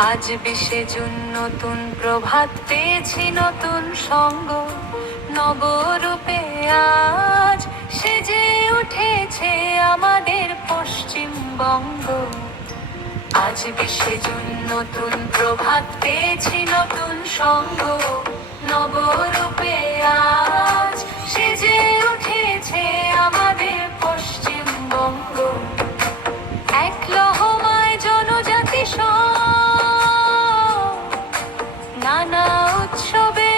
আজ 20 জুন নতুন প্রভাত পেয়েছি নতুন সঙ্গ, নবরূপে আজ সেজে উঠেছে আমাদের পশ্চিমবঙ্গ। আজ 20 জুন নতুন প্রভাত পেয়েছি নতুন সঙ্গ, নবরূপে আজ সেজে উঠেছে আমাদের পশ্চিমবঙ্গ। এক লহমায় জনজাতি নানা উৎসবে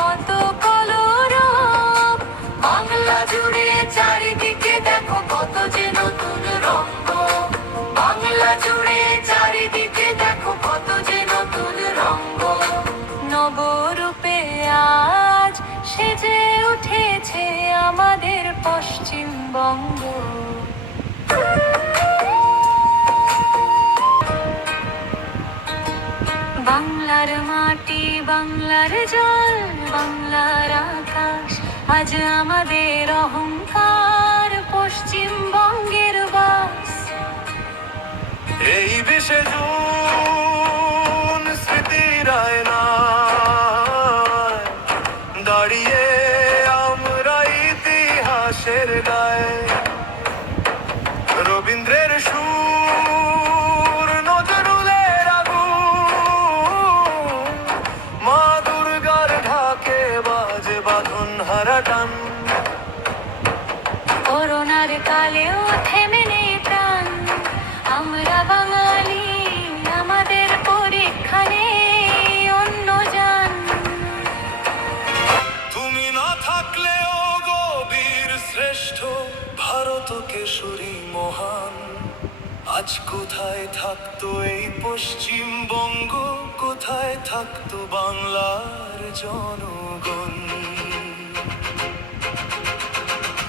কত কলরব, বাংলা জুড়ে চারিদিকে দেখো কত যে নতুন রঙ্গ। বাংলা জুড়ে চারিদিকে দেখো কত যে নতুন রঙ্গ, নবরূপে আজ সেজে উঠেছে আমাদের পশ্চিমবঙ্গ। বাংলার মাটি, বাংলার জল, বাংলার আকাশ আজ আমাদের অহংকার, পশ্চিমবঙ্গের বাস। এই 20 জুন স্মৃতির আয়নায় দাঁড়িয়ে আমরা ইতিহাসের গায়ে। রবীন্দ্রের সুর, নজরুলের আগুন, মা দুর্গার ঢাকে বাজে বাঁধন হারা টান। করোনার কালেও থেমে নেই প্রাণ, আমরা বাঙালি, আমাদের পরীক্ষা নেই অন্য যান। তুমি না থাকলেও গো বীর শ্রেষ্ঠ ভারত কেশরী মহান, আজ কোথায় থাকতো এই পশ্চিমবঙ্গ, কোথায় থাকতো বাংলার জনগণ।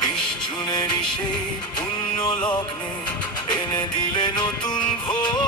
20 জুনেরই সেই পুণ্য লগ্নে এনে দিলে নতুন ভোর।